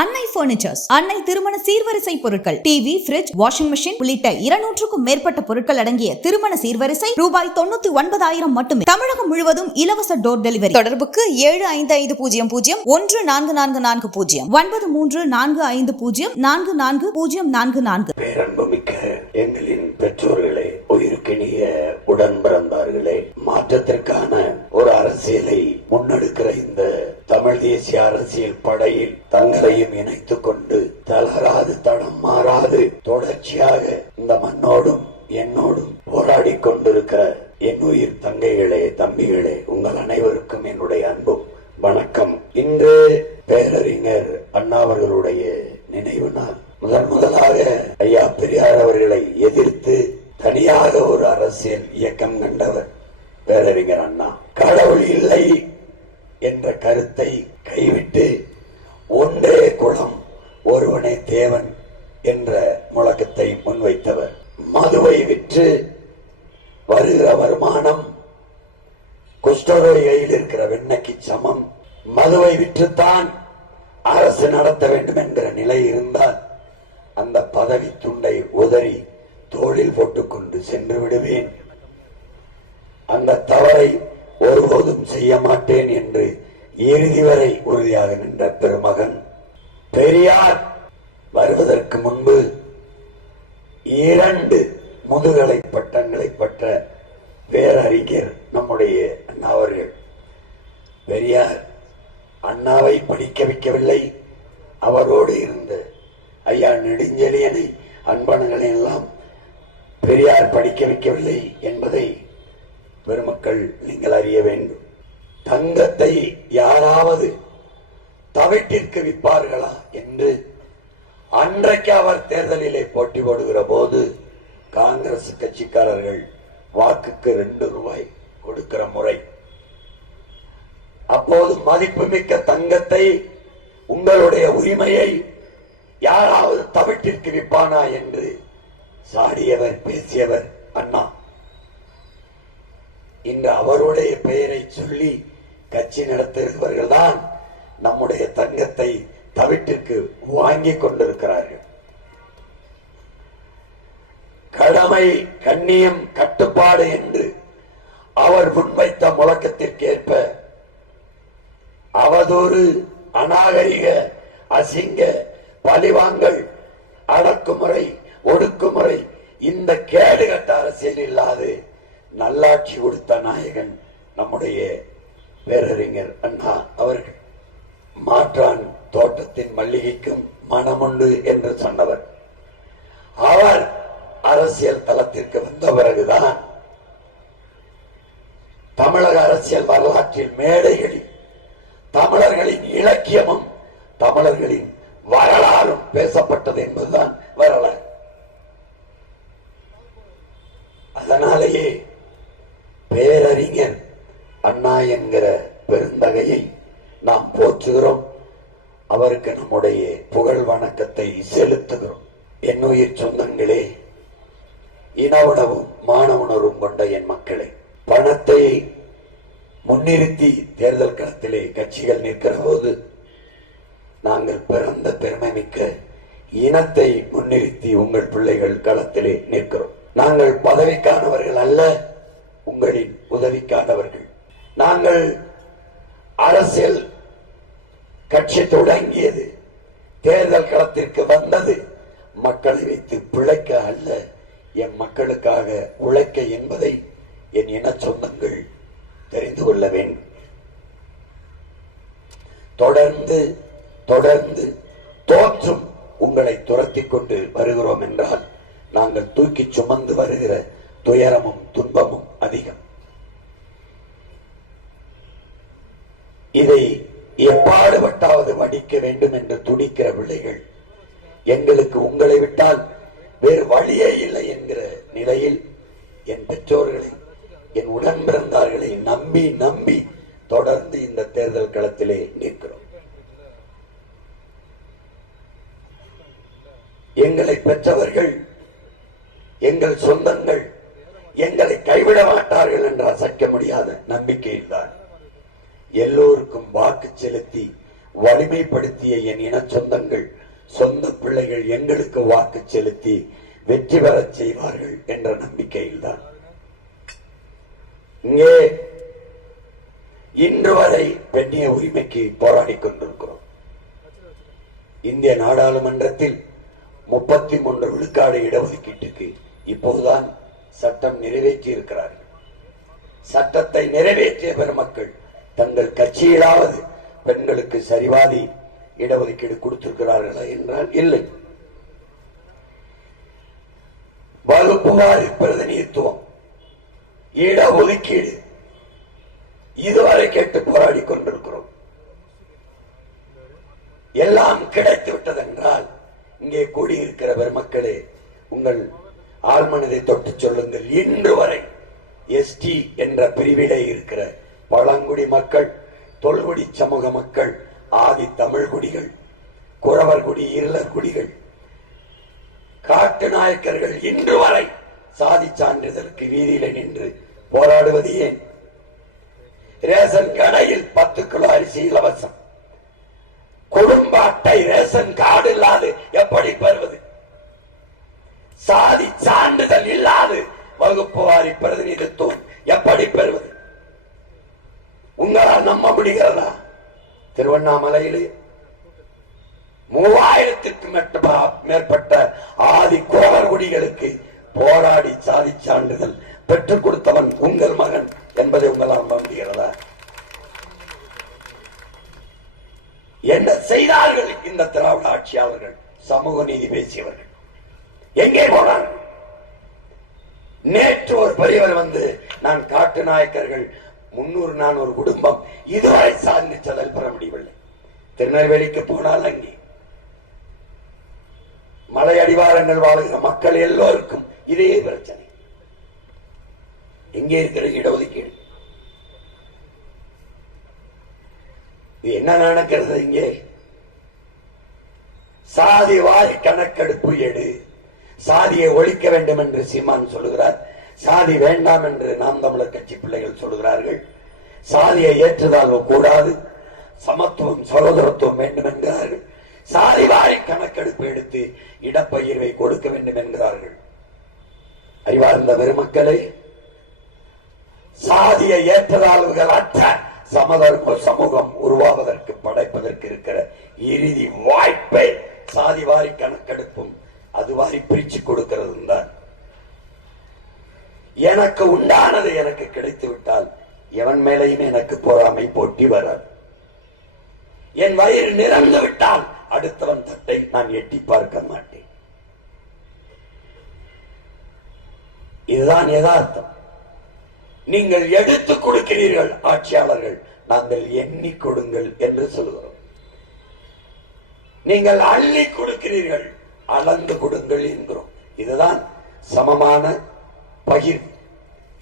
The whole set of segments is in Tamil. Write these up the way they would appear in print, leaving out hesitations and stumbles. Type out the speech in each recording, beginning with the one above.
அன்னை பர்னிச்சர்ஸ், அன்னை திருமண சீர்வரிசை பொருட்கள், டிவி, ஃபிரிட்ஜ், வாஷிங் மெஷின் உள்ளிட்ட 200க்கும் மேற்பட்ட பொருட்கள் அடங்கிய திருமண சீர்வரிசை ரூபாய் 99,000 மட்டுமே. தமிழகம் முழுவதும் இலவச டோர் டெலிவரி. தொடர்புக்கு 7550144440 9345044044. பேரன்புமிக்க எங்களின் பெற்றோர்களே, உயிருக்கினிய உடன் பிறந்தார்களே, மாற்றத்திற்கான ஒரு அரசியலை முன்னெடுக்கிற இந்த தமிழ் தேசிய அரசியல் படையில் தங்களையும் இணைத்துக் கொண்டு தளராது தடம் மாறாது தொடர்ச்சியாக இந்த மண்ணோடும் என்னோடும் போராடி கொண்டிருக்கிற என் உயிர் தங்கைகளே, தம்பிகளே, உங்கள் அனைவருக்கும் என்னுடைய அன்பும் வணக்கம். இன்று பேரறிஞர் அண்ணா அவர்களுடைய நினைவு நாள். முதலாக ஐயா பெரியார் அவர்களை எதிர்த்து தனியாக ஒரு அரசியல் இயக்கம் கண்டவர் பேரறிஞர் அண்ணா. கடவுள் இல்லை என்ற கருத்தை கைவிட்டு ஒன்றே குலம் ஒருவனே தேவன் என்ற முழக்கத்தை முன்வைத்தவர். மதுவை விற்று வருகிற வருமானம் குஷ்டரோகியில் இருக்கிற வெண்ணைக்கு சமம். மதுவை விற்றுத்தான் அரசு நடத்த வேண்டும் என்கிற நிலை இருந்தால் அந்த பதவி துண்டை உதறி தோளில் போட்டுக்கொண்டு சென்று விடுவேன், அந்த தவறை ஒருபோதும் செய்ய மாட்டேன் என்று இறுதி வரை உறுதியாக நின்ற பெருமகன் பெரியார். வருவதற்கு முன்பு 2 முதுகலை பட்டங்களை பெற்ற பேரறிஞர் நம்முடைய அண்ணா அவர்கள். பெரியார் அண்ணாவை படிக்க வைக்கவில்லை, அவரோடு இருந்த ஐயா நெடுஞ்செழியனை, அன்பணங்களை எல்லாம் பெரியார் படிக்க வைக்கவில்லை என்பதை பெருமக்கள் நீங்கள் அறிய வேண்டும். தங்கத்தை யாராவது தவிட்டிற்கு விற்பார்களா என்று அன்றைக்கு அவர் தேர்தலிலே போட்டி போடுகிற போது காங்கிரஸ் கட்சிக்காரர்கள் வாக்குக்கு 2 ரூபாய் கொடுக்கிற முறை. அப்போது மதிப்புமிக்க தங்கத்தை, உங்களுடைய உரிமையை யாராவது தவிட்டிற்கு விற்பானா என்று சாடியவர், பேசியவர் அண்ணா. இன்று அவருடைய பெயரை சொல்லி கட்சி நடத்துகிறவர்கள் தான் நம்முடைய தங்கத்தை தவிட்டிற்கு வாங்கி கொண்டிருக்கிறார்கள். கடமை, கண்ணியம், கட்டுப்பாடு என்று அவர் முன்வைத்த முழக்கத்திற்கேற்ப அவதூறு, அநாகரிக, அசிங்க, பழிவாங்கல், அடக்குமுறை, ஒடுக்குமுறை, இந்த கேடுகட்ட அரசியல் இல்லாது நல்லாட்சி கொடுத்த நாயகன் நம்முடைய பேரறிஞர் அண்ணா அவர்கள். மாற்றான் தோட்டத்தின் மல்லிகைக்கும் மனமுண்டு என்று சொன்னவர். அவர் அரசியல் தளத்திற்கு வந்த பிறகுதான் தமிழக அரசியல் வரலாற்றில் மேடைகளில் தமிழர்களின் இலக்கியமும் தமிழர்களின் வரலாறும் பேசப்பட்டது என்பதுதான் வரலாறு. அதனாலேயே பேரறிஞர் அண்ணா என்கிற பெருந்தகையை நாம் போற்றுகிறோம். அவருக்கு நம்முடைய புகழ் வணக்கத்தை செலுத்துகிறோம். என் உயிர் சொந்தங்களே, இன உணவும் மான உணர்வும் கொண்ட என் மக்களே, பணத்தை முன்னிறுத்தி தேர்தல் களத்திலே கட்சிகள் நிற்கிற போது நாங்கள் பிறந்த பெருமை மிக்க இனத்தை முன்னிறுத்தி உங்கள் பிள்ளைகள் களத்திலே நிற்கிறோம். நாங்கள் பதவிக்கானவர்கள் அல்ல, உங்களின் உதவிக்கானவர்கள். நாங்கள் அரசியல் கட்சி தொடங்கியது, தேர்தல் களத்திற்கு வந்தது மக்களை வைத்து பிழைக்க அல்ல, என் மக்களுக்காக உழைக்க என்பதை என் இன சொந்தங்கள் தெரிந்து கொள்ள வேண்டும். தொடர்ந்து தொடர்ந்து தோற்றும் உங்களை துரத்தி கொண்டு வருகிறோம் என்றால் நாங்கள் தூக்கி சுமந்து வருகிற துயரமும் துன்பமும் அதிகம். இதை எப்பாடுபட்டாவது வடிக்க வேண்டும் என்று துடிக்கிற பிள்ளைகள் எங்களுக்கு உங்களை விட்டால் வேறு வழியே இல்லை என்கிற நிலையில் என் பெற்றோர்களை, என் உடன் பிறந்தார்களை நம்பி நம்பி தொடர்ந்து இந்த தேர்தல் களத்திலே நிற்கிறோம். எங்களை பெற்றவர்கள், எங்கள் சொந்தங்கள் எங்களை கைவிட மாட்டார்கள் என்று அசைக்க முடியாத நம்பிக்கையில் தான் எல்லோருக்கும் வாக்கு செலுத்தி வலிமைப்படுத்திய என் இன சொந்தங்கள், சொந்த பிள்ளைகள் எங்களுக்கு வாக்கு செலுத்தி வெற்றி பெறச் செய்வார்கள் என்ற நம்பிக்கையில்தான் இங்கே இன்று வரை பெண்ணிய உரிமைக்கு போராடி கொண்டிருக்கிறோம். இந்திய நாடாளுமன்றத்தில் 33 விழுக்காடு இடஒதுக்கீட்டுக்கு இப்போதுதான் சட்டம் நிறைவேற்றி இருக்கிறார்கள். சட்டத்தை நிறைவேற்றிய பெருமக்கள் தங்கள் கட்சியிலாவது பெண்களுக்கு சரிவாதி இடஒதுக்கீடு கொடுத்திருக்கிறார்களா என்றால் இல்லை. வகுப்புவாரி பிரதிநிதித்துவம், இடஒதுக்கீடு இதுவரை கேட்டு போராடி கொண்டிருக்கிறோம். எல்லாம் கிடைத்து விட்டதென்றால் இங்கே கூடியிருக்கிற பெருமக்களே, உங்கள் ஆழ்மனதை தொட்டு சொல்லுங்கள். இன்று வரை எஸ்டி என்ற பிரிவிலே இருக்கிற பழங்குடி மக்கள், தொல்குடி சமூக மக்கள், ஆதி தமிழ் குடிகள், குறவர் குடி, இருளர் குடிகள், காட்டு நாயக்கர்கள் இன்று வரை சாதி சான்றிதழுக்கு வீதியில நின்று போராடுவது ஏன்? ரேஷன் கடையில் 10 கிலோ அரிசி இலவசம், குடும்ப அட்டை ரேஷன் கார்டு இல்லாது எப்படி பெறுவது? சாதி சான்றிதழ் இல்லாது வகுப்பு வாரி பிரதிநிதித்துவம் எப்படி பெறுவது? உங்களால் நம்ப முடிகிறதா? திருவண்ணாமலையிலே 3000க்கும் மேற்பட்ட ஆதி குறவர் குடிகளுக்கு போராடி சாதி சான்றிதழ் பெற்றுக் கொடுத்தவன் உங்கள் மகன் என்பதை உங்களால் நம்ப முடிகிறதா? என்ன செய்தார்கள் இந்த திராவிட ஆட்சியாளர்கள்? சமூக நீதி பேசியவர்கள் எங்கே போனார்கள்? நேற்று ஒரு பெரியவர் வந்து, நான் காட்டு நாயக்கர்கள் 300-400 குடும்பம் இதுவரை சான்றிதழ் பெற முடியவில்லை. திருநெல்வேலிக்கு போனால் அங்கே மலை அடிவாரங்கள் வாழ்கிற மக்கள் எல்லோருக்கும் இதே பிரச்சனை. எங்கே இருக்கிற இடஒதுக்கீடு? இது என்ன நடக்கிறது இங்கே? சாதி வாரி கணக்கெடுப்பு எடு, சாதியை ஒழிக்க வேண்டும் என்று சீமான் சொல்லுகிறார். சாதி வேண்டாம் என்று நாம் தமிழர் கட்சி பிள்ளைகள் சொல்லுகிறார்கள். சாதியை ஏற்றுதால் கூடாது, சமத்துவம் சகோதரத்துவம் வேண்டும் என்கிறார்கள். சாதி வாரி கணக்கெடுப்பு எடுத்து இடப்பகிர்வை கொடுக்க வேண்டும் என்கிறார்கள். அறிவார்ந்த பெருமக்களே, சாதியை ஏற்றதாளர்கள் அற்ற சமதர்ம சமூகம் உருவாவதற்கு படைப்பதற்கு இருக்கிற இறுதி வாய்ப்பை சாதி வாரி கணக்கெடுப்பும் அது வாரி பிரிச்சு கொடுக்கிறது தான். எனக்கு உண்டானது எனக்கு கிடைத்து விட்டால் எவன் மேலையும் எனக்கு பொறாமை போட்டி வராது. என் வயிறு நிரந்து விட்டால் அடுத்தவன் தட்டை நான் எட்டி பார்க்க மாட்டேன். இதுதான் யதார்த்தம். நீங்கள் எடுத்துக் கொடுக்கிறீர்கள் ஆட்சியாளர்கள், நாங்கள் எண்ணி கொடுங்கள் என்று சொல்கிறோம். நீங்கள் அள்ளி கொடுக்கிறீர்கள், அளந்து கொடுங்கள் என்கிறோம். இதுதான் சமமான பகிர்வு.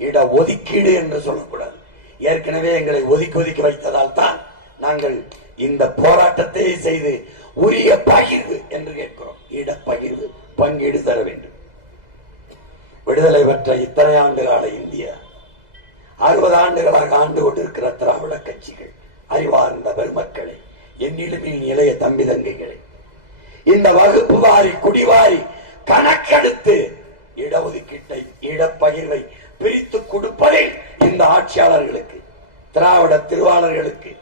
இட ஒதுக்கீடு என்று சொல்லக்கூடாது. ஏற்கனவே எங்களை ஒதுக்கி வைத்ததால் தான் நாங்கள் இந்த போராட்டத்தை செய்து உரிய பகிர்வு என்று கேட்கிறோம். இட பகிர்வு, பங்கீடு தர வேண்டும். விடுதலை பெற்ற இத்தனை ஆண்டுகால இந்தியா, 60 ஆண்டுகளாக ஆண்டு கொண்டிருக்கிற திராவிட கட்சிகள், அறிவார்ந்த பெருமக்களை, என்னிலும் இளைய தம்பி தங்கைகளை, இந்த வகுப்பு வாரி குடிவாரி கணக்கெடுத்து இடஒதுக்கீட்டை இடப்பகிர்வை பிரித்து கொடுப்பதில் இந்த ஆட்சியாளர்களுக்கு, திராவிட திருவாளர்களுக்கு,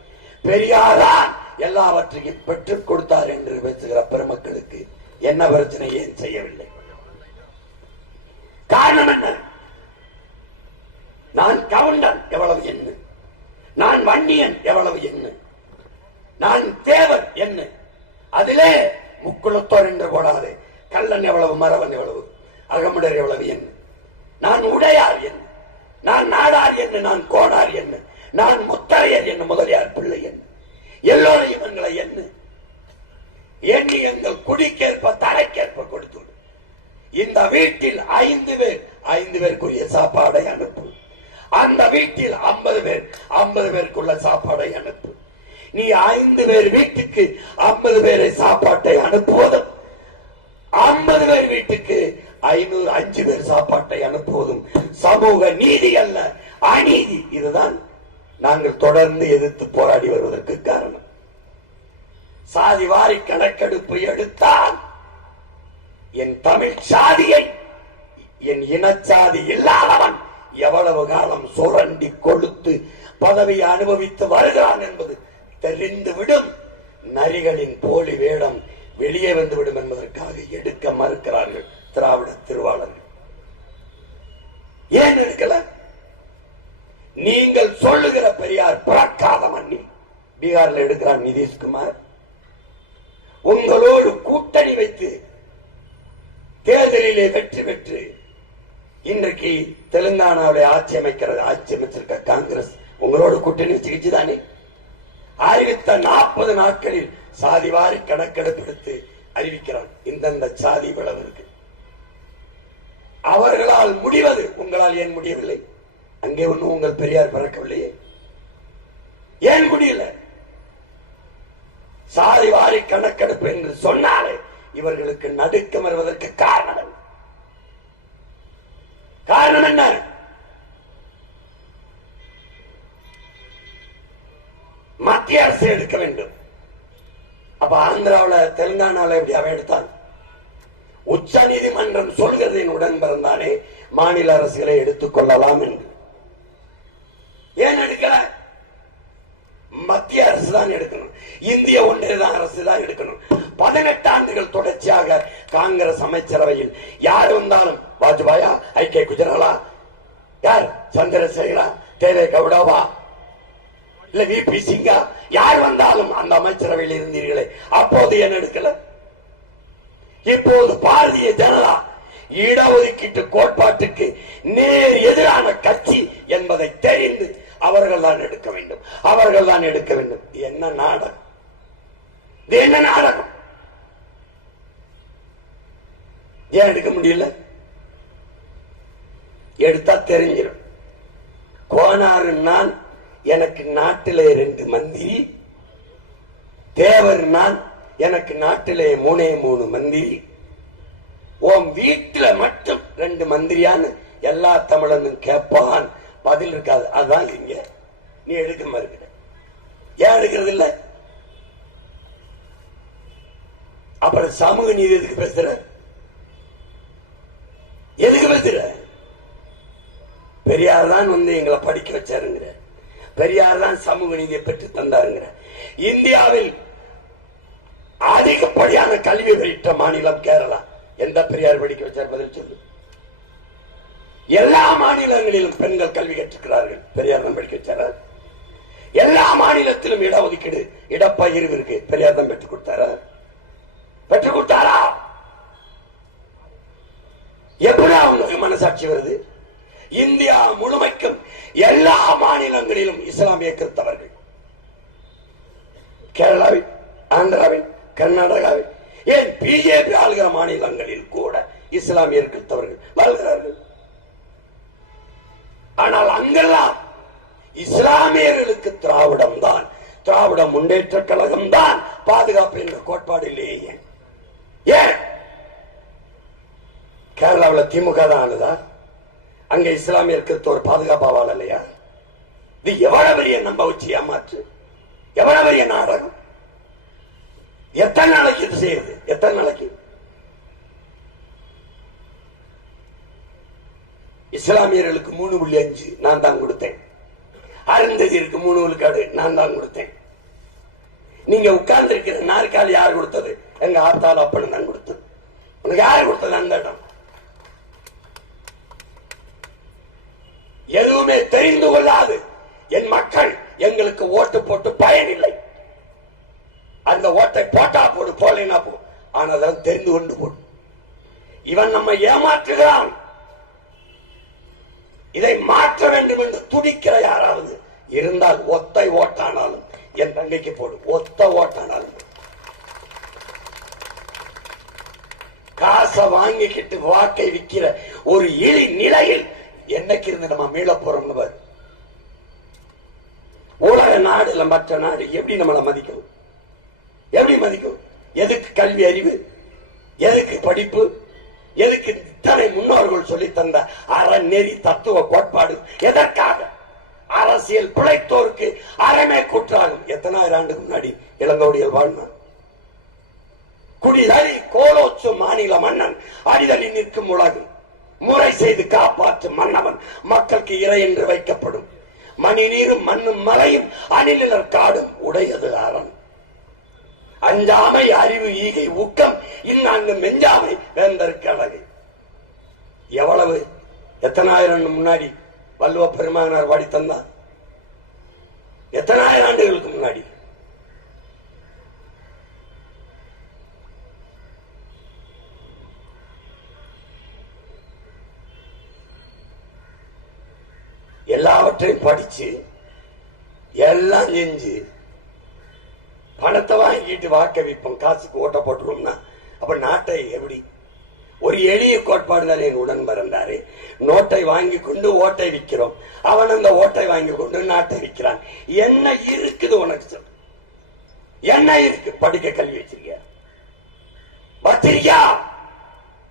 பெரியாரால் எல்லாவற்றையும் பெற்றுக் கொடுத்தார் என்று பேசுகிற பெருமக்களுக்கு என்ன பிரச்சனை? ஏன் செய்யவில்லை? காரணம் என்ன? நான் கவுண்டன் எவ்வளவு என்ன, நான் வன்னியன் எவ்வளவு என்ன, நான் தேவர் என்ன, அதிலே முக்குளத்தோர் என்று போடாது, கள்ளன் எவ்வளவு, மறவன் எவ்வளவு, அகமுடர் எவ்வளவு என்ன, நான் உடையார் என்ன, நான் நாடார் என்ன, நான் கோடார் என்ன, நான் முத்தரையர் என்ன, முதலியார் பிள்ளை என்ன, எல்லோரையும் எங்களை என்ன எண்ணி எங்கள் குடிக்கேற்ப தரைக்கேற்ப கொடுத்து இந்த வீட்டில் 5 பேருக்குரிய சாப்பாடை அனுப்பு, அந்த வீட்டில் 50 பேருக்குள்ள சாப்பாடை அனுப்பு. நீ 5 பேர் வீட்டுக்கு 50 பேரை சாப்பாட்டை அனுப்புவதும், 50 பேர் வீட்டுக்கு 5 பேர் சாப்பாட்டை அனுப்புவதும் சமூக நீதி அல்ல, அநீதி. இதுதான் நாங்கள் தொடர்ந்து எதிர்த்து போராடி வருவதற்கு காரணம். சாதிவாரி கணக்கெடுப்பு எடுத்தால் என் தமிழ் சாதியை, என் இனச்சாதி இல்லாதவன் எவ்வளவு காலம் சுரண்டி கொழுத்து பதவியை அனுபவித்து வருகிறான் என்பது தெரிந்துவிடும். நரிகளின் போலி வேடம் வெளியே வந்துவிடும் என்பதற்காக எடுக்க மறுக்கிறார்கள் திராவிட திருவாளர்கள். ஏன் எடுக்கல? நீங்கள் சொல்லுகிற பெரியார் பிறக்காத மண்ணி. பீகார்ல எடுக்கிறார் நிதிஷ்குமார். உங்களோடு கூட்டணி வைத்து தேர்தலிலே வெற்றி பெற்று இன்றைக்கு தெலுங்கானாவுடைய ஆட்சி அமைச்சிருக்க காங்கிரஸ் உங்களோட கூட்டணி வச்சுக்கிச்சு தானே. அறிவித்த 40 நாட்களில் சாதிவாரி கணக்கெடுப்பு எடுத்து அறிவிக்கிறான். இந்தந்த சாதி இவ்வளவு இருக்கு. அவர்களால் முடிவது உங்களால் ஏன் முடியவில்லை? அங்கே ஒன்றும் உங்கள் பெரியார் பிறக்கவில்லையே, ஏன் முடியல? சாதிவாரி கணக்கெடுப்பு என்று சொன்னாலே இவர்களுக்கு நடுக்கம் வருவதற்கு காரணம் என்ன? மத்திய அரசு எடுக்க வேண்டும். அப்ப ஆந்திராவில் தெலுங்கானாவில் எப்படி அவன் எடுத்தான்? உச்ச நீதிமன்றம் சொல்கிறதின் உடன் பிறந்தானே மாநில அரசுகளை எடுத்துக் கொள்ளலாம் என்று. ஏன் எடுக்கல? மத்திய அரசு தான் எடுக்கணும். இந்திய ஒன்றிய அரசு தான் எடுக்கணும். 18 ஆண்டுகள் தொடர்ச்சியாக காங்கிரஸ் அமைச்சரவையில் யார் வந்தாலும், வாஜ்பாயா, ஐ.கே. குஜராலா, யார் சந்திரசேகரா, தேவே கவுடாவா, இல்ல வி.பி. சிங்கா, யார் வந்தாலும் அந்த அமைச்சரவையில் இருந்தீர்களே, அப்போது ஏன் எடுக்கல? இப்போது பாரதிய ஜனதா இடஒதுக்கீட்டு கோட்பாட்டுக்கு நேர் எதிரான கட்சி என்பதை தெரிந்து அவர்கள் தான் எடுக்க வேண்டும், அவர்கள் தான் எடுக்க வேண்டும். என்ன நாடகம்? இது என்ன நாடகம்? ஏன் எடுக்க முடியல? எடுத்தா தெரிஞ்சிடும். கோனாறு நான், எனக்கு நாட்டிலே 2 மந்திரி, தேவர் நான், எனக்கு நாட்டிலே 3 மந்திரி, உன் வீட்டுல மட்டும் 2 மந்திரியான்னு எல்லா தமிழனும் கேட்பான். பதில் இருக்காது. அதுதான் இங்க நீ எடுக்க மறுக்கிற. ஏன் எடுக்கிறது இல்ல? அப்புறம் சமூக நீதி எதுக்கு பேசுற? எதுக்கு பேசுற? பெரியார் தான் எங்களை படிக்க வச்சாருங்கிற, பெரியார் தான் சமூக நீதியை பெற்று தந்தாருங்கிற. இந்தியாவில் அதிகப்படியான கல்வி பெற்ற மாநிலம் கேரளா. எந்த பெரியார் படிக்க வச்சார்? பதில் சொல்லு. எல்லா மாநிலங்களிலும் பெண்கள் கல்வி கற்றுக்கிறார்கள். பெரியார் தான் படிக்க வச்சாரா? எல்லா மாநிலத்திலும் இடஒதுக்கீடு, இடப்பகிர்வு இருக்கு. பெரியார் தான் பெற்றுக் கொடுத்தாரா? பெற்றுக் கொடுத்தாரா? எப்படி அவங்களுக்கு மனசாட்சி வருது? இந்தியா முழுமைக்கும் எல்லா மாநிலங்களிலும் இஸ்லாமிய கிறிஸ்தவர்கள், கேரளாவில், ஆந்திராவில், கர்நாடகாவில், ஏன் பிஜேபி ஆளுகிற மாநிலங்களில் கூட இஸ்லாமிய கிறிஸ்தவர்கள் வாழ்கிறார்கள். ஆனால் அங்கெல்லாம் இஸ்லாமியர்களுக்கு திராவிடம் தான், திராவிட முன்னேற்ற கழகம் தான் பாதுகாப்பு என்ற கோட்பாடு இல்லையே. ஏன் கேரளாவில் திமுக தான் ஆளுதா? அங்க இஸ்லாமியர் கிறிஸ்தவர் பாதுகாப்பாவால் இல்லையா? இது எவ்வளவு பெரிய நம்ப வச்சு ஏமாற்று, எவ்வளவு பெரிய நாடகம். எத்தனை நாளைக்கு இது செய்யுது? எத்தனை நாளைக்கு? இஸ்லாமியர்களுக்கு 3.5 நான் தான் கொடுத்தேன். அருந்ததிற்கு 3 விழுக்காடு நான் தான் கொடுத்தேன். நீங்க உட்கார்ந்து இருக்கிற நாற்காலி யார் கொடுத்தது? எங்க ஆத்தால அப்பன்னு தான் கொடுத்தது. உனக்கு யார் கொடுத்தது? அந்த இடம் எதுவுமே தெரிந்து கொள்ளாது என் மக்கள் எங்களுக்கு ஓட்டு போட்டு பயனில்லை. அந்த ஓட்டை போட்டா போடு, போலைனா போ, ஆனால் தெரிந்து கொண்டு போடு. இவன் நம்ம ஏமாற்றுகிறான். இதை மாற்ற வேண்டும் என்று துடிக்கிற யாராவது இருந்தால் ஒத்தை ஓட்டானாலும் என் தங்கைக்கு போடு, ஒத்த ஓட்டானாலும். காசை வாங்கிக்கிட்டு வாக்கை விற்கிற ஒரு இழி நிலையில் என்னைக்கு இருந்து நம்ம மீள போறோம்னு பாரு. உலக நாடு இல்ல மற்ற நாடு எப்படி நம்மளை மதிக்கும்? எப்படி மதிக்கும்? எதுக்கு கல்வி அறிவு, எதுக்கு படிப்பு, எதுக்கு இத்தனை முன்னோர்கள் சொல்லி தந்த அறநெறி தத்துவ கோட்பாடு எதற்காக? அரசியல் பிழைத்தோருக்கு அறமே கூற்றாகும். எத்தனாயிரம் ஆண்டுக்கு முன்னாடி இளங்கோடிகள் வாழ்ந்தார். குடிதறி கோலோச்சு மாநில மன்னன் அடிதலில் நிற்கும் உலகு முறை செய்து காப்பாற்றும் மன்னவன் மக்களுக்கு இறை என்று வைக்கப்படும் மணி நீரும் மண்ணும் மலையும் அணிநிலர் காடும் உடையது அரண் அஞ்சாமை அறிவு ஈகை ஊக்கம் இந்நான்கு மெஞ்சாமை வேந்தருக்கு அழகு. எவ்வளவு எத்தனாயிரம் முன்னாடி வள்ளுவ பெருமானார் வாடி தந்தார்? எத்தனாயிரம் ஆண்டுகளுக்கு முன்னாடி? எல்லாவற்றையும் படிச்சு எல்லாம் செஞ்சு பணத்தை வாங்கிட்டு வாக்க விற்போம், காசுக்கு ஓட்ட போட்டுருவோம்னா அப்ப நாட்டை எப்படி? ஒரு எளிய கோட்பாடு தான் என் உடன் பிறந்தாரு. நோட்டை வாங்கி கொண்டு ஓட்டை விற்கிறோம், அவன் அந்த ஓட்டை வாங்கி கொண்டு நாட்டை விற்கிறான். என்ன இருக்குது உனக்கு? சொல், என்ன இருக்கு? படிக்க கல்வி வச்சிருக்கியா? வச்சிருக்கியா?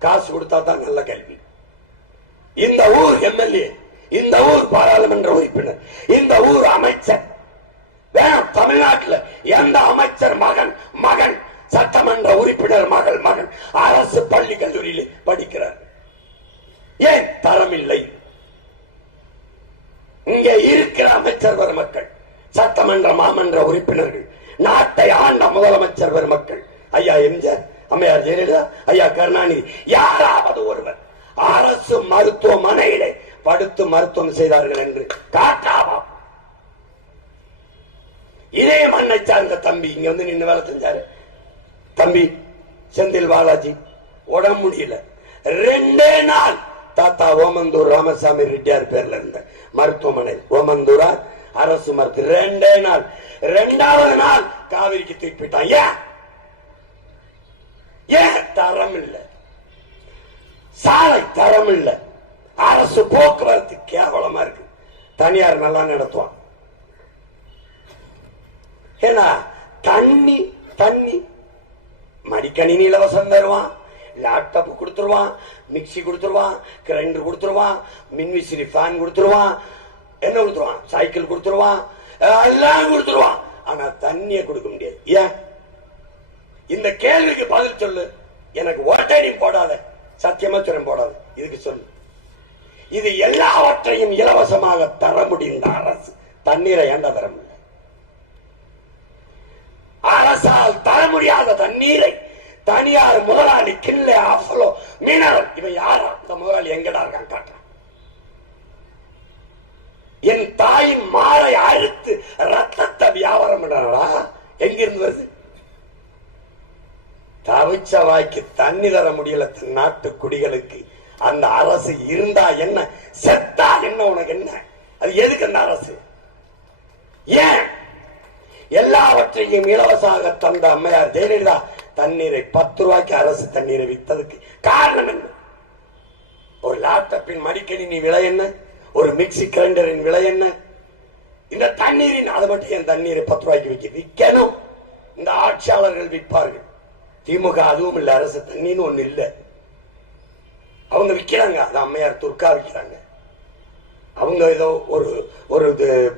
காசு கொடுத்தா தான் நல்ல கல்வி. இந்த ஊர் எம்எல்ஏ, இந்த ஊர் பாராளுமன்ற உறுப்பினர், இந்த ஊர் அமைச்சர் வேணும். தமிழ்நாட்டில் எந்த அமைச்சர் மகன் மகன் சட்டமன்ற உறுப்பினர் மகள் மகன் அரசு பள்ளி கல்லூரியில் படிக்கிறார்? ஏன் தரம் இல்லை? இங்கே இருக்கிற அமைச்சர் பெருமக்கள், சட்டமன்ற மாமன்ற உறுப்பினர்கள், நாட்டை ஆண்ட முதலமைச்சர் பெருமக்கள், ஐயா எம்ஜிஆர், அம்மையார் ஜெயலலிதா, ஐயா கருணாநிதி, யாராவது ஒருவர் அரசு மருத்துவமனையிலே படுத்து மருத்துவம் செய்தார்கள் என்று காட்டாமா? இதே மண்ணை சார்ந்த தம்பி இங்க வந்து நின்று வேலை செஞ்சாரு தம்பி செந்தில் பாலாஜி, உடம்பு முடியல, 2 நாள் தாத்தா ஓமந்தூர் ராமசாமி ரெட்டியார் பேர்ல இருந்த மருத்துவமனை, ஓமந்தூரா அரசு மருத்துவ, 2 நாள். 2வது நாள் காவிரிக்கு தூக்கிட்டான். ஏன்? தரம் இல்ல, சாலை தரம் இல்ல, அரசு போக்குவரத்து கேவலமா இருக்கு, தனியார் நல்லா நடத்துவான். ஏன்னா தண்ணி தண்ணி மடிக்கணினி இலவசம் தருவான், லேப்டாப் கொடுத்துருவான், மிக்சி கொடுத்துருவான், கிரைண்டர் கொடுத்துருவான், மின்விசிறி ஃபேன் கொடுத்துருவான், என்ன கொடுத்துருவான், சைக்கிள் கொடுத்துருவான், எல்லாம் கொடுத்துருவான். ஆனா தண்ணியை கொடுக்க முடியாது. ஏன்? இந்த கேள்விக்கு பதில் சொல்லு. எனக்கு ஓட்டை போடாத, சத்தியமா சொல்ல போடாது, இதுக்கு சொல்லு. இது எல்லாவற்றையும் இலவசமாக தர முடிந்த அரசு தண்ணீரை ஏண்டா தர முடியல? அரசால் தர முடியாத தண்ணீரை தனியார் முதலாளி கிண்ணே ஆஃபலோ மினரல், இவன் யாரா? இந்த முதலாளி எங்கடா இருக்கான் காட்டுறான். என் தாயின் மாறை அழுத்து ரத்தத்தை வியாபாரம் பண்றானா? எங்கிருந்து வருது? தவிச்ச வாய்க்கு தண்ணி தர முடியல நாட்டு குடிகளுக்கு. அந்த அரசு இருந்தா என்ன, செத்தா என்ன, உனக்கு என்ன? அது எதுக்கு அந்த அரசு? ஏன்? எல்லாவற்றையும் இலவசமாக தந்த அம்மையார் ஜெயலலிதா தண்ணீரை 10 ரூபாய்க்கு அரசு தண்ணீரை வித்ததுக்கு காரணம் என்ன? ஒரு லேப்டாப்பின் மடிக்கணினி விலை என்ன? ஒரு மிக்சி கிரைண்டரின் விலை என்ன? இந்த தண்ணீரின் அது மட்டும் என் தண்ணீரை 10 ரூபாய்க்கு விற்கணும். இந்த ஆட்சியாளர்கள் விற்பார்கள். திமுக அதுவும் இல்ல, அரசு தண்ணின்னு ஒண்ணு இல்ல, அவங்க விற்கிறாங்க. அது அம்மையார் துர்கா விற்கிறாங்க. அவங்க ஏதோ ஒரு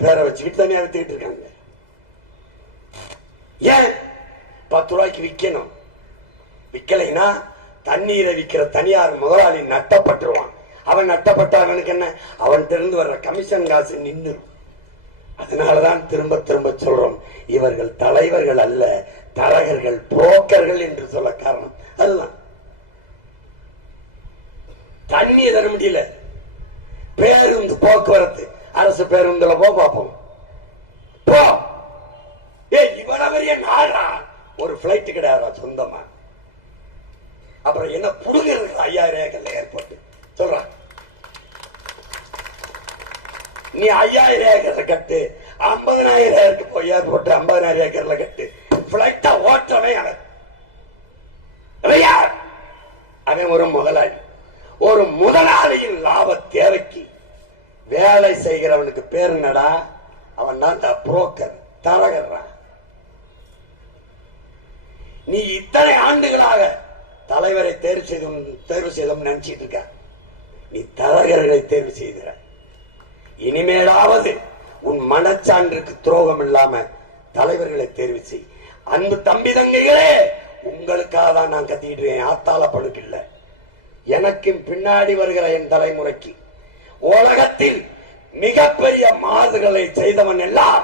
பேரை வச்சுக்கிட்டு தனியா வித்துக்கிட்டு இருக்காங்க. ஏன் 10 ரூபாய்க்கு விற்கணும்? விற்கலைன்னா தண்ணீரை விற்கிற தனியார் முதலாளி நட்டப்பட்டுருவான். அவன் நட்டப்பட்டவனுக்கு என்ன? அவன் திறந்து வர்ற கமிஷன் காசு நின்று. அதனாலதான் திரும்ப திரும்ப சொல்றோம், இவர்கள் தலைவர்கள் அல்ல, தரகர்கள், புரோக்கர்கள் என்று சொல்ல காரணம் அதுதான். தண்ணி தர முடியல. பேருந்து போக்குவரத்து, அரசு பேருந்துல போ பார்ப்போம், போ. இவ்வளவு பெரிய நாடா, ஒரு பிளைட் கிடையாதா சொந்தமா? அப்புறம் என்ன புடுங்கிறது? 5000 ஏக்கர்ல ஏற்பட்டு சொல்றான். நீ 5000 ஏக்கர்ல கட்டு, 50,000 ஏக்கர் போய் ஏற்பட்டு 50,000 ஏக்கர்ல கட்டு. பிளைட்ட ஓட்டவே அவன் ஒரு முதலாளி. ஒரு முதலாளியின் லாப தேவைக்கு வேலை செய்கிறவனுக்கு பேர் என்னடா? அவன் தான் புரோக்கர், தரகர். நீ இத்தனை ஆண்டுகளாக தலைவரை தேர்வு செய்தோம் நினைச்சிட்டு இருக்க, நீ தரகர்களை தேர்வு செய்கிற. இனிமேலாவது உன் மனச்சான்றுக்கு துரோகம் இல்லாம தலைவர்களை தேர்வு செய். அன்பு தம்பி தங்கைகளே, உங்களுக்காக தான் நான் கத்திட்டு இருக்கேன். ஆத்தாள பழுக்கு இல்ல, எனக்கும் பின்னாடி வருகிற என் தலைமுறைக்கு. உலகத்தில் மிகப்பெரிய மாறுதல்களை செய்தவன் எல்லாம்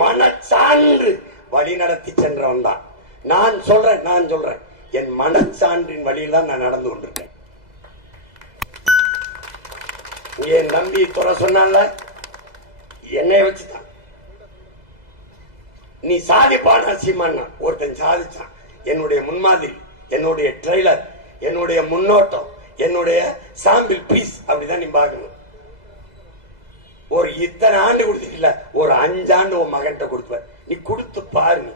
மனச்சான்று வழி நடத்தி சென்றவன் தான். நான் சொல்றேன் என் மனச்சான்றின் வழியில் தான் நான் நடந்து கொண்டிருக்கேன். என் நம்பி துறை சொன்னால என்னை வச்சுதான் நீ சாதிப்பானா சீமானா. ஒருத்தன் சாதிச்சான். என்னுடைய முன்மாதிரி, என்னுடைய ட்ரெய்லர், என்னுடைய முன்னோட்டம், என்னுடைய சாம்பிள் பீஸ் அப்படிதான் நீ பார்க்கணும். ஒரு இத்தனை ஆண்டு கொடுத்துக்கல, ஒரு 5 ஆண்டு உன் மகன்கிட்ட கொடுப்ப. நீ கொடுத்து பாரு. நீ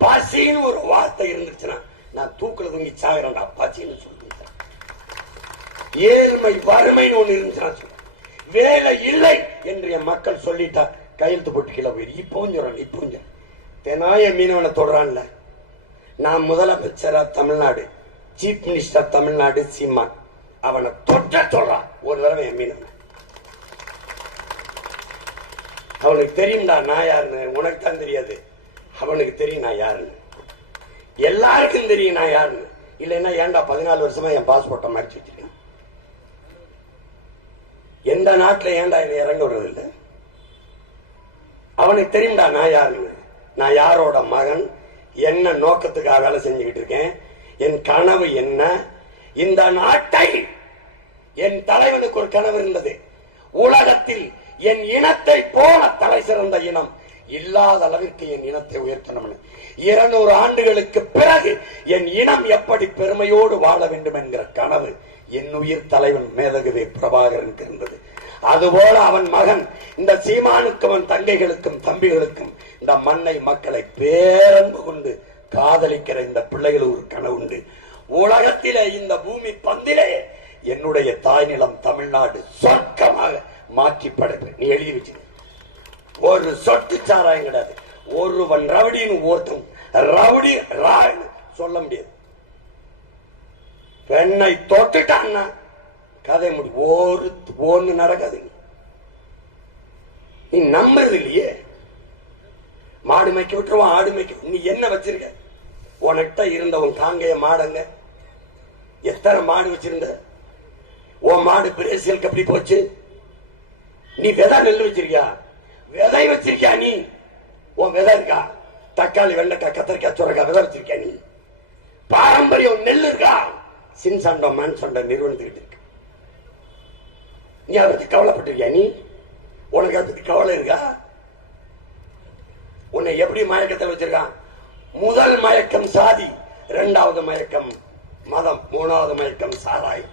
பசின்னு ஒரு வார்த்தை இருந்துச்சுன்னா நான் தூக்குல தூங்கி சாகிறேன்டா பசின்னு சொல்லுங்க. ஏழ்மை வறுமைன்னு ஒண்ணு இருந்துச்சுன்னா சொல்ல. வேலை இல்லை என்று என் மக்கள் சொல்லிட்டா கையெழுத்து போட்டு கீழே போயிரு. இப்பவும் சொல்றேன். தெனாய மீனவனை தொடரான்ல. நான் முதலமைச்சரா தமிழ்நாடு, சீஃப் மினிஸ்டர் தமிழ்நாடு சீமான், அவனை தொட்ட சொல்றான் ஒரு தடவை என் மீனவன். அவனுக்கு தெரியும்டா நான் யாருன்னு. உனக்கு தான் தெரியாது, அவனுக்கு தெரியும் நான் யாருன்னு. எல்லாருக்கும் தெரியும் நான் யாருன்னு. இல்லைன்னா ஏன்டா 14 வருஷமா என் பாஸ்போர்ட்டை மறைச்சு வச்சிருக்கேன்? எந்த நாட்டில் ஏன்டா என்னை இறங்க விடுறது இல்லை? அவனுக்கு தெரியும்டா நான் யாருன்னு. நான் யாரோட மகன், என்ன நோக்கத்துக்காக வேலை செஞ்சுக்கிட்டு இருக்கேன், என் கனவு என்ன. இந்த நாட்டை, என் தலைவனுக்கு ஒரு கனவு இருந்தது, உலகத்தில் என் இனத்தை போல தலை சிறந்த இனம் இல்லாத அளவிற்கு என் இனத்தை உயர்த்தணும். 200 ஆண்டுகளுக்கு பிறகு என் இனம் எப்படி பெருமையோடு வாழ வேண்டும் என்கிற கனவு என் உயிர் தலைவன் மேதகவே பிரபாகரனுக்கு இருந்தது. அதுபோல அவன் மகன் இந்த சீமானுக்கும் அவன் தங்கைகளுக்கும் தம்பிகளுக்கும் இந்த மண்ணை மக்களை பேரன்பு கொண்டு காதலிக்கிற இந்த பிள்ளைகள் ஒரு கனவு உண்டு. உலகத்திலே இந்த பூமி பந்திலே என்னுடைய தாய் நிலம் தமிழ்நாடு சொர்க்கமாக மாற்றி படைப்பேன். நீ எழுதி வச்சு. ஒரு சொட்டு சாராயம் கிடையாது. ஒருவன் ரவுடின்னு ஒருத்தன் ரவுடி சொல்ல முடியாது. பெண்ணை தொட்டுட்டான்னா கதை முடி. ஒன்னு நடக்காது. நீ நம்புறது இல்லையே. மாடு மேய்க்க விட்டுருவான், ஆடு மேய்க்க. நீ என்ன வச்சிருக்க? உனக்கிட்ட இருந்த உன் காங்கைய மாடங்க எத்தனை மாடு வச்சிருந்த? உன் மாடு பிரேசியலுக்கு எப்படி போச்சு? நீ விதை நெல் வச்சிருக்கியா? விதை வச்சிருக்கியா? நீ உன் விதை இருக்கா? தக்காளி, வெண்டைக்காய், கத்திரிக்காய், சுரக்காய் விதை வச்சிருக்கியா? நீ பாரம்பரியம் நெல் இருக்கா? சின்சாண்டோ மான்சாண்டோ நிறுவனத்துக்கிட்டு இருக்கு. நீ அதை பத்தி கவலைப்பட்டிருக்கியா? நீ உனக்கு அதை பத்தி கவலை இருக்கா? உன்னை எப்படி மயக்கத்தை வச்சிருக்கான்? முதல் மயக்கம் சாதி, 2வது மயக்கம் மதம், 3வது மயக்கம் சாராயம்,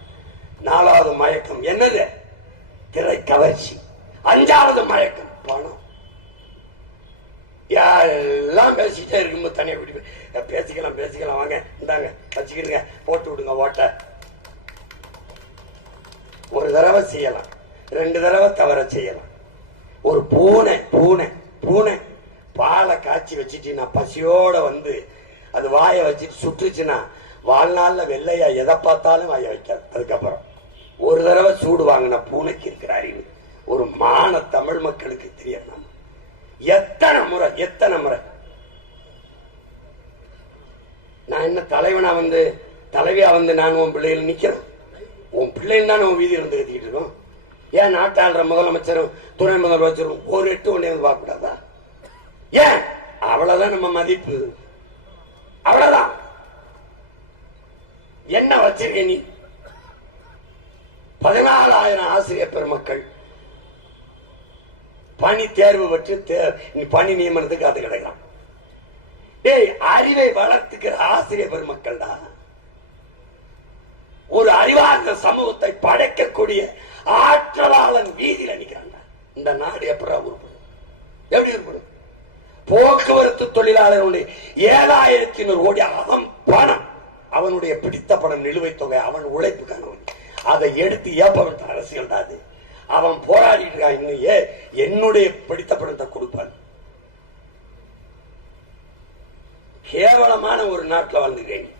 4வது மயக்கம் என்னது? திரை கவர்ச்சி, 5வது மயக்கம் பணம். எல்லாம் பேசிட்டே இருக்கும்போது தனியா கூட்டி பேசிக்கலாம் வாங்க, இந்தாங்க வச்சுக்கிடுங்க, போட்டு விடுங்க ஓட்ட. ஒரு தடவை செய்யலாம், 2 தடவை தவற செய்யலாம். ஒரு பூனை பூனை பூனை பாலை காய்ச்சி வச்சுட்டு பசியோட வந்து அது வாய வச்சுட்டு சுட்டுச்சுன்னா வாழ்நாள்ல வெள்ளையா எதை பார்த்தாலும் வாய வைக்காது. அதுக்கப்புறம் ஒரு தடவை சூடு வாங்கின பூனைக்கு இருக்கிற அறிவு ஒரு மான தமிழ் மக்களுக்கு தெரியணும். எத்தனை முறை நான் என்ன தலைவனா வந்து தலைவியா வந்து நான் உன் பிள்ளைகள் நிக்கிறேன். உன் பிள்ளைகள் தான் உன் வீதி இருந்து கத்திக்கிட்டு இருக்கோம். ஏன் நாட்டாளுற முதலமைச்சரும் துணை முதலமைச்சரும் ஒரு 8 ஒன்னே வந்து பார்க்க கூடாதா? ஏன்? அவ்வளவுதான் நம்ம மதிப்பு, அவ்வளவுதான். என்ன வச்சிருக்க நீ? 14,000 ஆசிரியர் பெருமக்கள் பணி தேர்வு பற்றி பணி நியமனத்துக்கு அது கிடைக்கலாம். டேய், அறிவை வளர்த்துக்கிற ஆசிரியர் பெருமக்கள் தான் ஒரு அறிவார்ந்த சமூகத்தை படைக்கக்கூடிய ஆற்றலாளன் வீதியில் நிற்கிறாங்க. இந்த நாடு எப்படி உருப்படும்? எப்படி உருப்படும்? போக்குவரத்து தொழிலாளர்களுடைய 7,100 கோடி அவன் பணம், அவனுடைய பிடித்த பணம், நிலுவைத் தொகை, அவன் உழைப்புக்கான அதை எடுத்து ஏப்ப அரசியல் தான் அது. அவன் போராடிட்டு இருக்கான். இன்னையே என்னுடைய பிடித்த பணத்தை கொடுப்பான். கேவலமான ஒரு நாட்டில் வாழ்ந்துக்கிறேன்.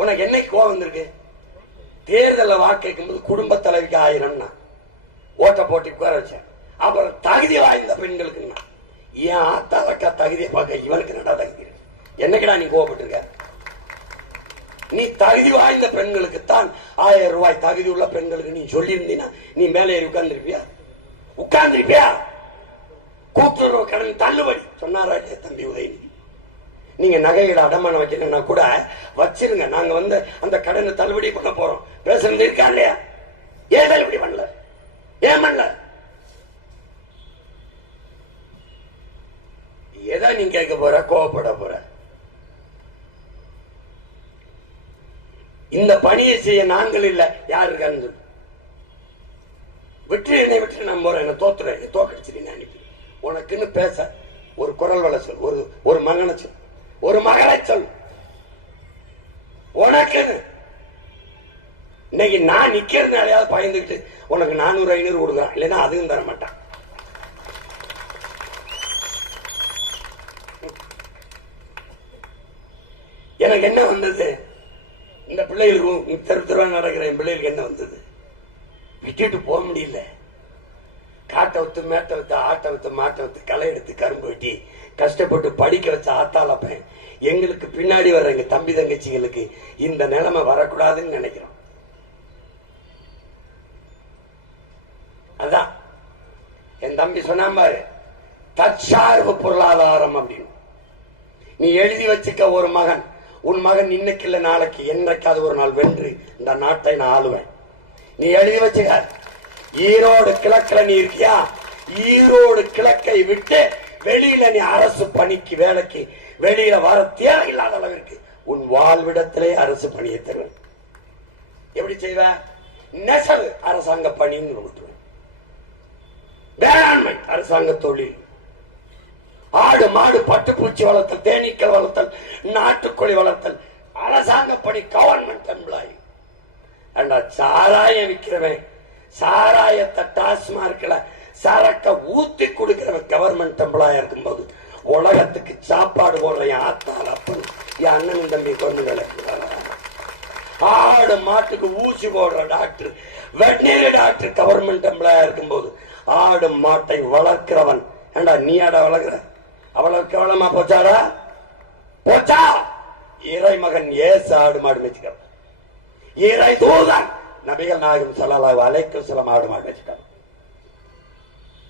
உனக்கு என்னைக்கு கோவம் வந்திருக்கு? தேர்தலில் வாக்களிக்கும் போது குடும்ப தலைவிக்கு 1000 ஓட்ட போட்டி உட்கார வச்சேன். அப்புறம் தகுதி வாய்ந்த பெண்களுக்கு என் ஆத்தாலக்கா தகுதியை பார்க்க இவனுக்கு நடா தகுதி இருக்கு. என்னைக்குடா நீ கோவப்பட்டிருக்க? நீ தகுதி வாய்ந்த பெண்களுக்கு தான் 1000 ரூபாய், தகுதி உள்ள பெண்களுக்கு நீ சொல்லி இருந்தீங்கன்னா நீ மேலே ஏறி உட்கார்ந்துருப்பியா? கூட்டுறவு கடன் தள்ளுபடி சொன்னாரா இல்லையா தம்பி உதயநிதி? நீங்க நகைகளை அடமானம் வைக்கணும்னா கூட வச்சிருங்க, நாங்க வந்து அந்த கடனை தள்ளுபடி பண்ண போறோம் பேசுறது இருக்கா இல்லையா? ஏன் தள்ளுபடி பண்ணல? ஏன் பண்ணல? எதா நீ கேட்க போற? கோவப்பட போற? இந்த பணியை செய்ய நாங்கள் இல்ல யாரு இருக்கான்னு சொல்லு. விட்டு என்னை விட்டு நான் போறேன், என்ன தோத்துறேன், தோக்கடிச்சிருக்கேன் அனுப்பி. உனக்குன்னு பேச ஒரு குரல் வள சொல், ஒரு மகனை சொல், ஒரு மகளை சொல். உனக்குன்னு இன்னைக்கு நான் நிக்கிறதுனாலையாவது பயந்துக்கிட்டு உனக்கு 400 500 கொடுக்குறான், இல்லைன்னா அதுவும் தர மாட்டான். எனக்கு என்ன வந்தது? இந்த பிள்ளைகளுக்கு தெருவா நடக்கிற என் பிள்ளைகளுக்கு என்ன வந்தது? விட்டுட்டு போக முடியல. காட்டை வித்து மேட்டை வித்து ஆட்டை வித்து மாட்டை வித்து களை எடுத்து கரும்பு வெட்டி கஷ்டப்பட்டு படிக்க வச்ச ஆத்தாளப்பேன் எங்களுக்கு பின்னாடி வர்ற எங்க தம்பி தங்கச்சிகளுக்கு இந்த நிலைமை வரக்கூடாதுன்னு நினைக்கிறோம். அதான் என் தம்பி சொன்ன பாரு, தற்சார்பு பொருளாதாரம் அப்படின்னு. நீ எழுதி வச்சுக்க, ஒரு மகன், உன் மகன் இன்னைக்கு இல்ல நாளைக்கு என்னைக்காவது ஒரு நாள் வென்று இந்த நாட்டை நான் ஆளுவேன். நீ எழுதி வச்சுக்க. ஈரோடு கிழக்குல நீ இருக்கியா? ஈரோடு கிழக்கை விட்டு வெளியில நீ அரசு பணிக்கு வேலைக்கு வெளியில வர தேவையில்லாத அளவிற்கு உன் வாழ்விடத்திலே அரசு பணியை தருவேன். எப்படி செய்வ? நெசவு அரசாங்க பணின்னு விட்டுருவேன். வேளாண்மை அரசாங்க தொழில், ஆடு மாடு பட்டுப்பூச்சி வளர்த்தல், தேனீக்கள் வளர்த்தல், நாட்டுக்கோழி வளர்த்தல் அரசாங்க பணி, கவர்மெண்ட் எம்ப்ளாயி. சாராயம் விற்கிறவன், சாராயத்தை டாஸ்மார்க்ல சரக்க ஊத்தி கொடுக்கிறவன் கவர்மெண்ட் எம்ப்ளாயா இருக்கும் போது உலகத்துக்கு சாப்பாடு போடுற என் ஆத்தாள் அப்பன் என் அண்ணன் தம்பி கொண்டு வேலைக்கு வர, ஆடு மாட்டுக்கு ஊசி போடுற டாக்டர், வெட்டினரி டாக்டர் கவர்மெண்ட் எம்ப்ளாயா இருக்கும் போது ஆடு மாட்டை வளர்க்கிறவன். ஏண்டா நீ ஆடா வளர்க்கிற? அவ்வளவு கேவலமா போச்சாடா? போச்சா? இறை மகன் ஏசு ஆடு மாடு வச்சுக்க, இறை தூதன் நபிகள் நாயகம் ஸல்லல்லாஹு அலைஹி வஸல்லம் ஆடு மாடு வச்சுக்க,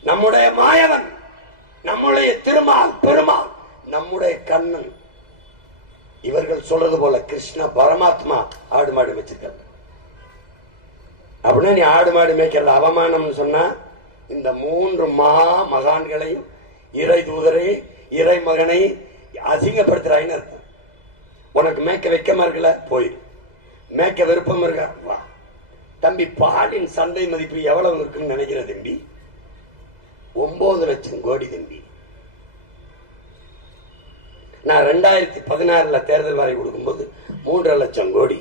நம்முடைய மாயவன், நம்முடைய திருமால் பெருமாள், நம்முடைய கண்ணன், இவர்கள் சொல்றது போல கிருஷ்ண பரமாத்மா ஆடு மாடு வச்சிருக்க. அப்படின்னா நீ ஆடு மாடு மேய்க்கிறது அவமானம் சொன்னா இந்த 3 மகான்களையும் இறை தூதரை இறை மகனை அசிங்கப்படுத்துறாயின்னு அர்த்தம். உனக்கு மேய்க்க வைக்கமா இருக்கல, போயிரு. மேய்க்க விருப்பம் இருக்கா, வா. தம்பி, பாலின் சந்தை மதிப்பு எவ்வளவு இருக்குன்னு நினைக்கிற தம்பி? 9 லட்சம் கோடி தம்பி. நான் 2016 தேர்தல் வரை கொடுக்கும்போது 3.5 லட்சம் கோடி.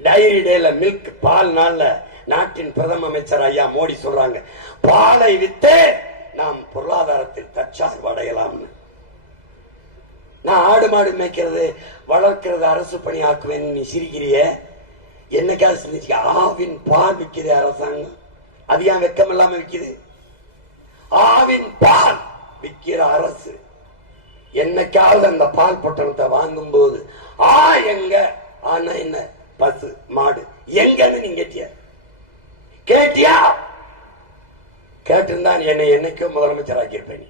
டைரி டேல மில்க் பால் நாள்ல நாட்டின் பிரதம அமைச்சர் ஐயா மோடி சொல்றாங்க, பாலை வித்து நாம் பொருளாதாரத்தில் தற்சார்பு அடையலாம்னு. நான் ஆடு மாடு மேய்க்கிறது வளர்க்கிறது அரசு பணி ஆக்குவேன் நீ சிரிக்கிறிய? என்னைக்காவது சிந்திச்சு? ஆவின் பால் விற்கிது அரசாங்கம், அது ஏன் வெக்கம் இல்லாம விற்கிது? ஆவின் பால் விற்கிற அரசு என்னைக்காவது அந்த பால் பொட்டணத்தை வாங்கும் போது எங்க ஆனா என்ன பசு மாடு எங்கன்னு நீங்க கேட்டியா? கேட்டிருந்தான் என்னை என்னைக்கும் முதலமைச்சர் ஆக்கியிருப்பேன்.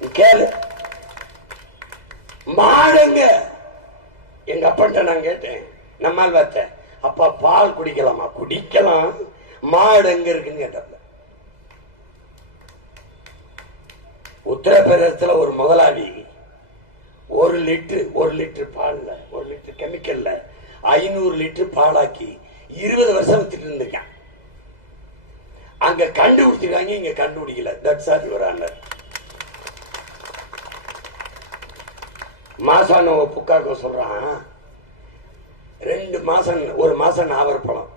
நீ கேளு. மாடுங்க எங்க அப்பன்ட்ட நான் கேட்டேன், நம்மால் பார்த்தேன், அப்பா பால் குடிக்கலாமா? குடிக்கலாம், மாடு எங்க இருக்குன்னு கேட்டப்ப உத்தரப்பிரதேசத்துல ஒரு முதலாளி 1 லிட்டர் பால்ல 1 லிட்டர் கெமிக்கல்ல 500 லிட்டர் பாலாக்கி 20 வருஷம் வித்துட்டு இருந்திருக்கான். அங்க கண்டுபிடிச்சிருக்காங்க, இங்க கண்டுபிடிக்கல. That's all your honour. மாசான புக்காக்க சொல்றான், 2 மாசம் 1 மாசம் நாவற்பழம்,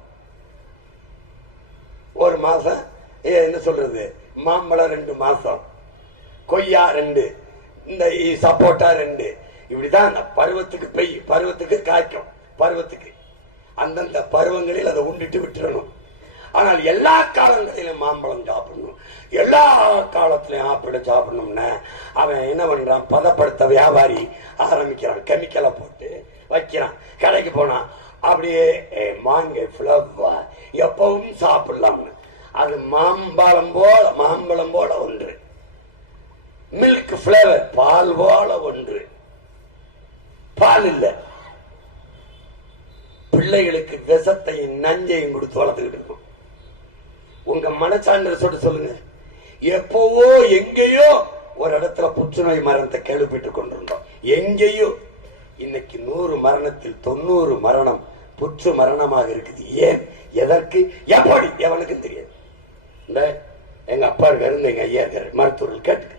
1 மாசம் என்ன சொல்றது மாம்பழம், 2 மாசம் கொய்யா, 2 இந்த சப்போட்டா, 2 இப்படிதான் அந்த பருவத்துக்கு பெய், பருவத்துக்கு காய்க்கும், பருவத்துக்கு அந்தந்த பருவங்களில் அதை உண்டிட்டு விட்டுறணும். ஆனால் எல்லா காலங்களிலும் மாம்பழம் சாப்பிடணும், எல்லா காலத்திலையும் ஆப்பிள் சாப்பிடணும்னா அவன் என்ன பண்றான், பதப்படுத்த வியாபாரி ஆரம்பிக்கிறான், கெமிக்கலை போட்டு வைக்கிறான். கடைக்கு போனா அப்படியே மாங்கை ஃப்ளவர் எப்பவும் சாப்பிடலாம்னு, அது மாம்பழம் போல ஒன்று, மில்க் ஃபிளேவர் பால் போல ஒன்று. பால் இல்ல, பிள்ளைகளுக்கு விஷத்தையும் நஞ்சையும் கொடுத்து வளர்த்துக்கிட்டு இருக்கும். உங்க மனச்சான்று சொல்லுங்க, எப்பவோ எங்கேயோ ஒரு இடத்துல புற்றுநோய் மரணத்தை கேள்விப்பட்டுக் கொண்டிருந்தோம். எங்கேயோ இன்னைக்கு 100 மரணத்தில் 90 மரணம் புற்று மரணமாக இருக்குது. ஏன், எதற்கு, எப்படி, எவனுக்கும் தெரியாது. இந்த எங்க அப்பா இருக்காரு, எங்க ஐயா இருக்காரு, மருத்துவர்கள் கேட்டு.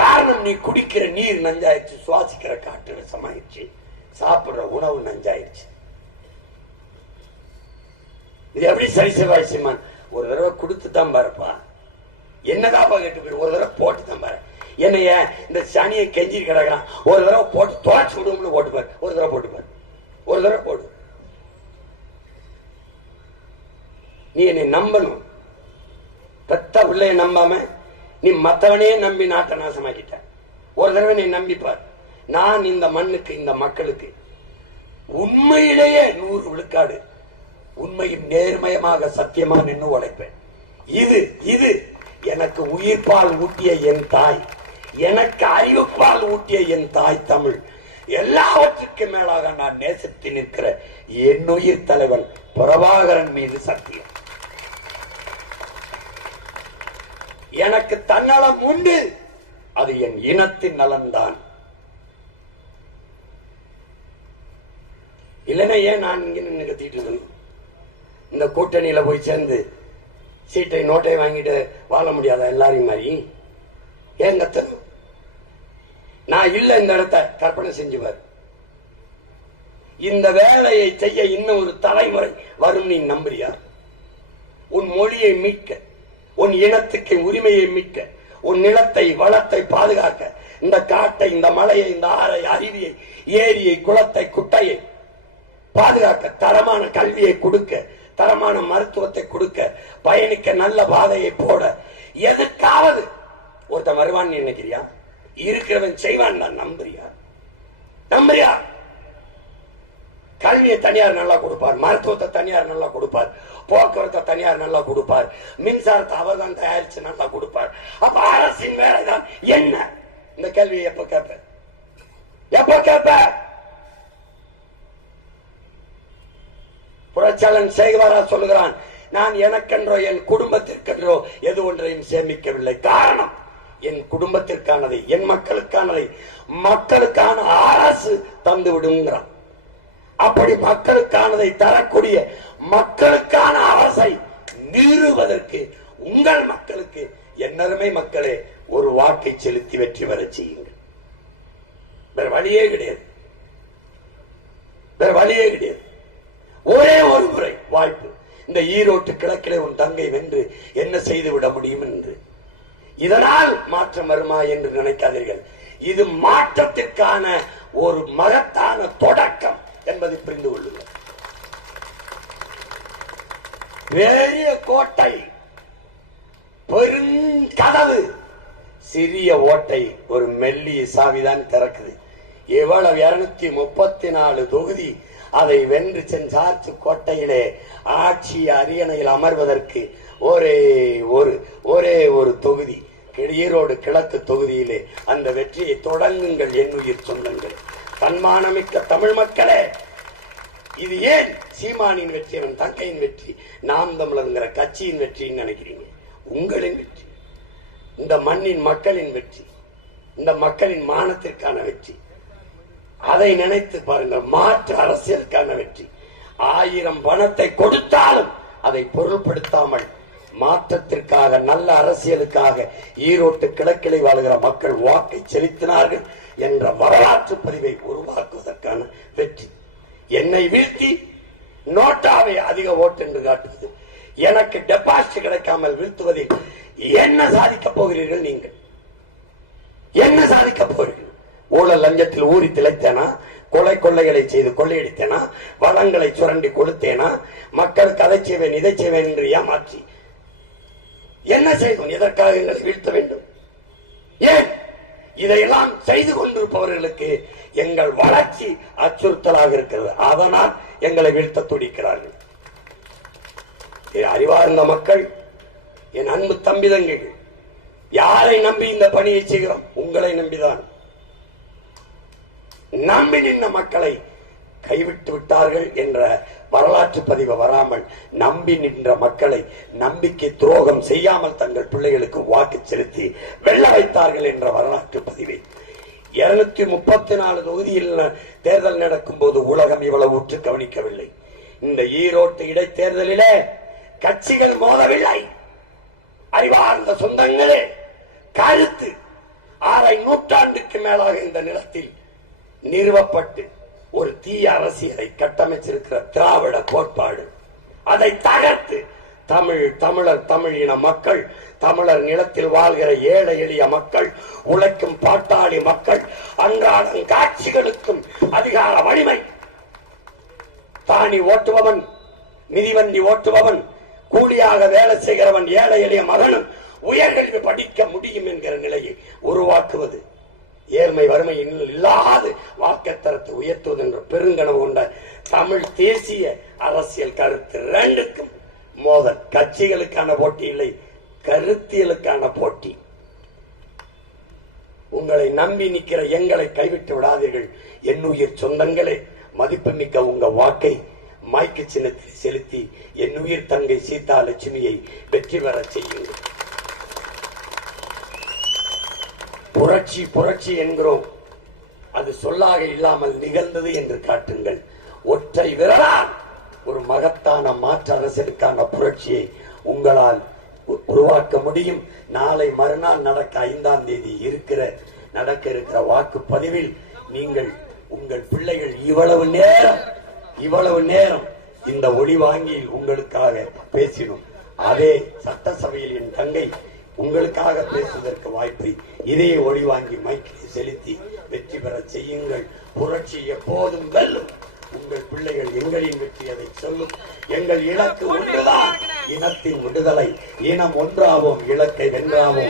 காரணம், நீ குடிக்கிற நீர் நஞ்சாயிடுச்சு, சுவாசிக்கிற காற்று விஷமாயிடுச்சு, சாப்பிடுற உணவு நஞ்சாயிடுச்சு. இது எப்படி சரி செய்வாய்ச்சிமா? ஒரு தடவை கொடுத்து தான் பாருப்பா, என்னதாப்பா கேட்டு போய் ஒரு தடவை போட்டு தான் பாரு. என்னைய இந்த சனியை கெஞ்சி கிடக்கான், ஒரு தடவை போட்டு துவைச்சு விடுவோம்னு போட்டு பாரு, ஒரு தடவை போட்டு பாரு, ஒரு தடவை போடு. நீ என்னை நம்பணும். பெத்த பிள்ளைய நம்பாம நீ மத்தவனே நம்பி நாட்டை நாசமாக்கிட்ட. ஒரு தடவை நீ நம்பிப்பார். நான் இந்த மண்ணுக்கு, இந்த மக்களுக்கு உண்மையிலேயே 100 விழுக்காடு உண்மையும் நேர்மயமாக சத்தியமா நின்று உழைப்பேன். இது எனக்கு உயிர்ப்பால் ஊட்டிய என் தாய், எனக்கு அறிவுப்பால் ஊட்டிய என் தாய் தமிழ், எல்லாவற்றுக்கும் மேலாக நான் நேசித்து நிற்கிற என் உயிர் தலைவன் பிரபாகரன் மீது சத்தியம். எனக்கு தன்னலம் உண்டு, அது என் இனத்தின் நலன்தான். இல்லைன்னா ஏன் நான் இங்க நின்று கத்திட்டு இருக்கணும்? இந்த கூட்டணியில போய் சேர்ந்து சீட்டை நோட்டை வாங்கிட்டு வாழ முடியாத எல்லாரையும் மாதிரி ஏன் கத்தணும்? நான் இல்ல இந்த இடத்த கற்பனை செஞ்சுவார். இந்த வேலையை செய்ய இன்னும் ஒரு தலைமுறை வரும் நீ நம்புறியா? உன் மொழியை மீட்க, உன் இனத்துக்கு உரிமையை மீட்க, உன் நிலத்தை வளத்தை பாதுகாக்க, இந்த காட்டை, இந்த மலையை, இந்த ஆறை, அருவியை, ஏரியை, குளத்தை, குட்டையை பாதுகாக்க, தரமான கல்வியை கொடுக்க, தரமான மருத்துவத்தை கொடுக்க, பயணிக்க நல்ல பாதையை போட, எதுக்காவது ஒருத்தன் வருவான் நினைக்கிறியா? இருக்கிறவன் செய்வான் நான் நம்புறியா? கல்வியை தனியார் நல்லா கொடுப்பார், மருத்துவத்தை தனியார் நல்லா கொடுப்பார், போக்குவரத்தை தனியார் நல்லா கொடுப்பார், மின்சாரத்தை அவர் தான் தயாரிச்சு நல்லா கொடுப்பார். அப்ப அரசின் வேலைதான் என்ன? இந்த கேள்வியை எப்ப கேட்ப? புரட்சியாளன் சேகுவாரா சொல்லுகிறான், நான் எனக்கென்றோ என் குடும்பத்திற்கென்றோ எது ஒன்றையும் சேமிக்கவில்லை. காரணம், என் குடும்பத்திற்கானதை, என் மக்களுக்கானதை மக்களுக்கான அரசு தந்து விடுங்கிறான். அப்படி மக்களுக்கானதை தரக்கூடிய மக்களுக்கான அரசை நிறுவதற்கு உங்கள் மக்களுக்கு, என்னருமை மக்களே, ஒரு வாக்கை செலுத்தி வெற்றி பெற செய்யுங்கள். வேற வழியே கிடையாது. ஒரே ஒரு முறை வாய்ப்பு. இந்த ஈரோட்டு கிழக்கிலே உன் தங்கை வென்று என்ன செய்து விட முடியும் என்று. இதனால் மாற்றம் வருமா என்று நினைக்காதீர்கள். இது மாற்றத்திற்கான ஒரு மகத்தான தொடக்கம் என்பதை புரிந்து கொள்ளுங்கள். பெரிய கோட்டை, பெருங்கதவு, சிறிய ஓட்டை ஒரு மெல்லிய சாவிதான் திறக்குது. எவ்வளவு 234 தொகுதி அதை வென்று சென்றார்த்து கோட்டையிலே ஆட்சி அரியணையில் அமர்வதற்கு ஒரே ஒரு தொகுதி, ஈரோடு கிழக்கு தொகுதியிலே அந்த வெற்றியை தொடங்குங்கள் என் உயிர் சொந்தங்கள், தன்மானமிக்க தமிழ் மக்களே. இது ஏன் சீமானின் வெற்றி, அவன் தங்கையின் வெற்றி, நாம் தமிழர்ங்கிற கட்சியின் வெற்றின்னு நினைக்கிறீங்க? உங்களின் வெற்றி, இந்த மண்ணின் மக்களின் வெற்றி, இந்த மக்களின் மானத்திற்கான வெற்றி. அதை நினைத்து பாருங்கள். மாற்று அரசியலுக்கான வெற்றி. 1000 பணத்தை கொடுத்தாலும் அதை பொருள்படுத்தாமல் மாற்றத்திற்காக, நல்ல அரசியலுக்காக ஈரோட்டு கிழக்கிலே வாழ்கிற மக்கள் வாக்கை செலுத்தினார்கள் என்ற வரலாற்று பதிவை உருவாக்குவதற்கான வெற்றி. என்னை வீழ்த்தி நோட்டாவை அதிக ஓட்டு என்று காட்டுவது, எனக்கு டெபாசிட் கிடைக்காமல் வீழ்த்துவதில் என்ன சாதிக்க போகிறீர்கள்? நீங்கள் என்ன சாதிக்க போகிறீர்கள்? ஊழல் லஞ்சத்தில் ஊறி திளைத்தேனா? கொள்ளைகளை செய்து கொள்ளையடித்தேனா, வளங்களை சுரண்டி கொடுத்தேனா, மக்களுக்கு அதை செய்வேன் இதை செய்வேன் என்று ஏமாற்றி என்ன செய்தோம்? எதற்காக எங்களை வீழ்த்த வேண்டும்? ஏன் இதையெல்லாம் செய்து கொண்டிருப்பவர்களுக்கு எங்கள் வளர்ச்சி அச்சுறுத்தலாக இருக்கிறது. அதனால் எங்களை வீழ்த்த துடிக்கிறார்கள். அறிவார்ந்த மக்கள், என் அன்பு தம்பி தங்கைகள், யாரை நம்பி இந்த பணியை செய்கிறோம்? உங்களை நம்பிதான். நம்பி நின்ற மக்களை கைவிட்டு விட்டார்கள் என்ற வரலாற்று பதிவு வராமல், நம்பி நின்ற மக்களை நம்பிக்கை துரோகம் செய்யாமல் தங்கள் பிள்ளைகளுக்கு வாக்கு செலுத்தி வெல்ல வைத்தார்கள் என்ற வரலாற்று பதிவை 234 தொகுதியில் தேர்தல் நடக்கும் போது உலகம் இவ்வளவு உற்று கவனிக்கவில்லை. இந்த ஈரோட்டு இடைத்தேர்தலிலே கட்சிகள் மோதவில்லை. அறிவார்ந்த சொந்தங்களே, கருத்து 1/2 நூற்றாண்டுக்கு மேலாக இந்த நிலத்தில் நிறுவப்பட்டு ஒரு தீய அரசியலை கட்டமைச்சிருக்கிற திராவிட கோட்பாடு, அதை தகர்த்து தமிழ் இன மக்கள், தமிழர் நிலத்தில் வாழ்கிற ஏழை எளிய மக்கள், உழைக்கும் பாட்டாளி மக்கள் அன்றாடம் காட்சிகளுக்கும் அதிகார வலிமை, தானி ஓட்டுபவன், மிதிவண்டி ஓட்டுபவன், கூலியாக வேலை செய்கிறவன், ஏழை எளிய மகனும் உயர்கல்வி படிக்க முடியும் என்கிற நிலையை உருவாக்குவது, ஏழ்மை வறுமை இல்லாது வாழ்க்கைத்தரத்தை உயர்த்துவது என்ற பெருங்கனவு கொண்ட தமிழ் தேசிய அரசியல் கருத்து ரெண்டுக்கும் மோதல். கட்சிகளுக்கான போட்டி இல்லை, கருத்தியலுக்கான போட்டி. உங்களை நம்பி நிற்கிற எங்களை கைவிட்டு விடாதீர்கள். என்னுயிர் சொந்தங்களே, மதிப்புமிக்க உங்க வாக்கை மைக்கு சின்னத்தில் செலுத்தி என் உயிர் தங்கை சீதா லட்சுமியை வெற்றி பெற செய்யுங்கள். புரட்சி என்கிறோம், அது சொல்லாக இல்லாமல் நிகழ்ந்தது என்று காட்டுங்கள். ஒற்றை விரலால் ஒரு மகத்தான மாற்று அரசியலுக்கான புரட்சியை உங்களால் உருவாக்க முடியும். நாளை மறுநாள் நடக்க 5ஆம் தேதி நடக்க இருக்கிற வாக்குப்பதிவில் நீங்கள், உங்கள் பிள்ளைகள் இவ்வளவு நேரம் இந்த ஒளி வாங்கியில் உங்களுக்காக பேசினோம். அதே சட்டசபையில் என் தங்கை உங்களுக்காக பேசுவதற்கு வாய்ப்பை இதே ஒளி வாங்கி மைக்கில் செலுத்தி வெற்றி பெற செய்யுங்கள். புரட்சி எப்போதும் வெல்லும். உங்கள் பிள்ளைகள் எங்களின் வெற்றி அதை சொல்லும். எங்கள் இலக்கு ஒன்றுதான், இனத்தின் விடுதலை. இனம் ஒன்றாவோம், இலக்கை வென்றாவோம்.